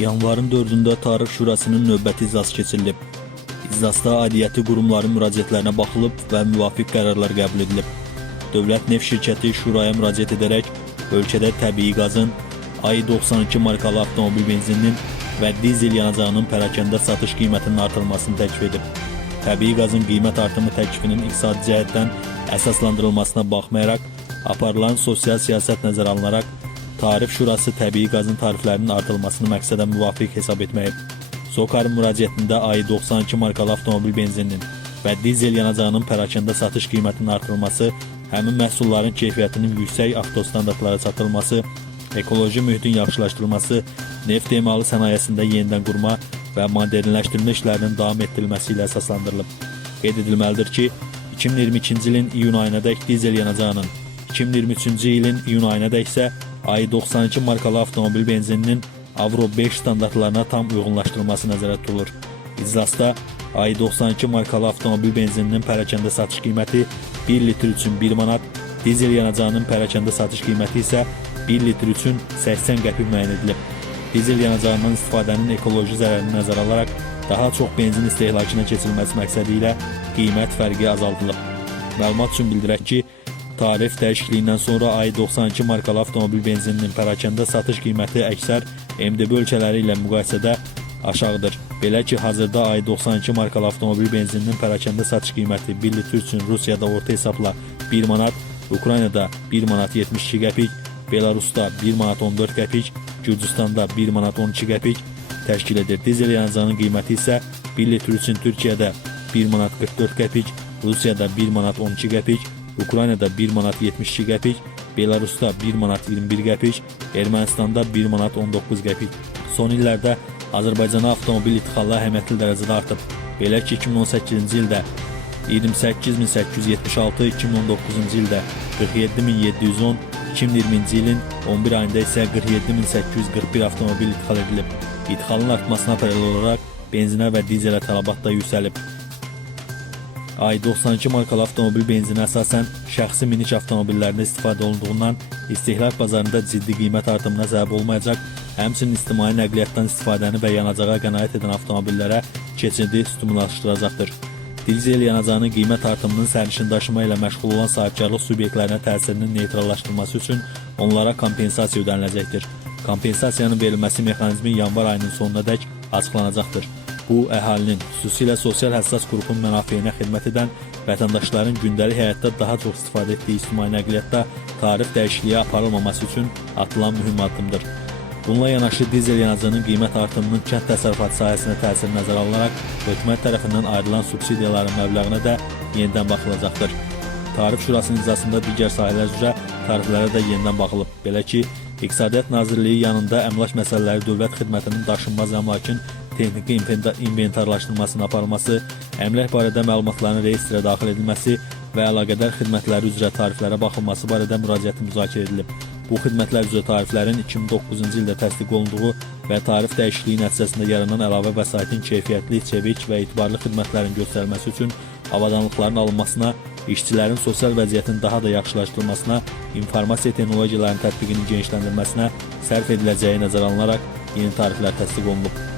Yanvarın 4-də Tarix Şurasının növbəti iclası keçirilib. İclasda aidiyyəti qurumların müraciətlərinə baxılıb və müvafiq qərarlar qəbul edilib. Dövlət Neft Şirkəti şuraya müraciət edərək ölkədə təbii qazın, AI-92 markalı avtomobil benzininin və dizel yanacağının pərakəndə satış qiymətinin artırılmasını təklif edib. Təbii qazın qiymət artımı təklifinin iqtisadi cəhətdən əsaslandırılmasına baxmayaraq, aparılan sosial siyasət nəzərə alınaraq Tarif Şurası təbii qazın tariflərinin artırılmasını məqsədə müvafiq hesab etməyib. Sokarın müraciətində AI-92 markalı avtomobil benzininin və dizel yanacağının pərakəndə satış qiymətinin artırılması, həmin məhsulların keyfiyyətinin yüksək avtostandartlara çatdırılması, ekoloji mühitin yaxşılaşdırılması, neft emalı sənayesində yenidən qurma və modernləşdirmə işlərinin davam etdirilməsi ilə əsaslandırılıb. Qeyd edilməlidir ki, 2022-ci ilin iyun ayınadək dizel yanacağının, 2023-cü ilin iyun ayınadək isə AI-92 markalı avtomobil benzininin Avro 5 standartlarına tam uyğunlaşdırılması nəzərdə tutulur. İclasda AI-92 markalı avtomobil benzininin pərakəndə satış qiyməti 1 litr üçün 1 manat, dizel yanacağının pərakəndə satış qiyməti isə 1 litr üçün 80 qəpik müəyyən edilib. Dizel yanacağından istifadənin ekoloji zərərini nəzərə alaraq daha çox benzin istehlakına keçirilməsi məqsədi ilə qiymət fərqi azaldılıb. Məlumat üçün bildirək ki, tarif dəyişikliyindən sonra AI-92 markalı avtomobil benzininin pərakəndə satış qiyməti əksər MDB ölkələri ilə müqayisədə aşağıdır. Belə ki, hazırda AI-92 markalı avtomobil benzininin pərakəndə satış qiyməti 1 litr üçün Rusiyada orta hesabla 1 manat, Ukraynada 1 manat 72 qəpik, Belarusda 1 manat 14 qəpik, Gürcüstanda 1 manat 12 qəpik təşkil edir. Dizel yanacağının qiyməti isə 1 litr üçün Türkiyədə 1 manat 44 qəpik, Rusiyada 1 manat 12 qəpik, Ukraynada 1 manat 72 qəpik, Belarusda 1 manat 21 qəpik, Ermənistanda 1 manat 19 qəpik. Son illərdə Azərbaycana avtomobil ixalları əhəmiyyətli dərəcədə artıb. Belə ki, 2018-ci ildə 28876, 2019-cu ildə 47710, 2020-ci ilin 11 ayında isə 47841 avtomobil ixal edilib. İtixalın artmasına paralel olaraq benzinə və dizelə tələbat da yüksəlib. AI-92 markalı avtomobil benzinə əsasən şəxsi minik avtomobillərində istifadə olunduğundan istehlak bazarında ciddi qiymət artımına səbəb olmayacaq, həmçinin ictimai nəqliyyatdan istifadəni və yanacağa qənaət edən avtomobillərə keçidi stimullaşdıracaqdır. Dizel yanacağının qiymət artımının sərnişin daşıma ilə məşğul olan sahibkarlıq subyektlərinə təsirinin neytrallaşdırılması üçün onlara kompensasiya ödəniləcəkdir. Kompensasiyanın verilməsi mexanizmi yanvar ayının sonuna dək açıqlanacaqdır. Bu əhalinin, xüsusilə sosial həssas qrupun mənafeyinə xidmət edən vətəndaşların gündəlik həyatda daha çox istifadə etdiyi ictimai nəqliyyatda tarif dəyişikliyi aparılmaması üçün atılan mühüm addımdır. Bununla yanaşı dizel yanacağının qiymət artımının kənd təsərrüfatı sahəsinə təsiri nəzərə alınaraq hökumət tərəfindən ayrılan subsidiyaların məbləğinə də yenidən baxılacaqdır. Tarif Şurasının iclasında digər sahələr üzrə tariflərə də yenidən baxılıb. Belə ki, İqtisadiyyat Nazirliyi yanında əmlak məsələləri dövlət xidmətinin daşınmaz əmlakın texniki inventa- inventarlaşdırılmasının aparılması, əmlak barədə məlumatların reyestrə daxil edilməsi və əlaqədar xidmətləri üzrə tariflərə baxılması barədə müraciəti müzakirə edilib. Bu xidmətlər üzrə tariflərin 2009-cu ildə təsdiq olunduğu və tarif dəyişikliyi nəticəsində yaranan əlavə vəsaitin keyfiyyətli, çevik və etibarlı xidmətlərin göstərilməsi üçün avadanlıqların alınmasına, işçilərin sosial vəziyyətinin daha da yaxşılaşdırılmasına, informasiya texnologiyalarının tətbiqinin genişləndirilməsinə sərf ediləcəyi nəzərə alınaraq yeni tariflər təsdiq olunub.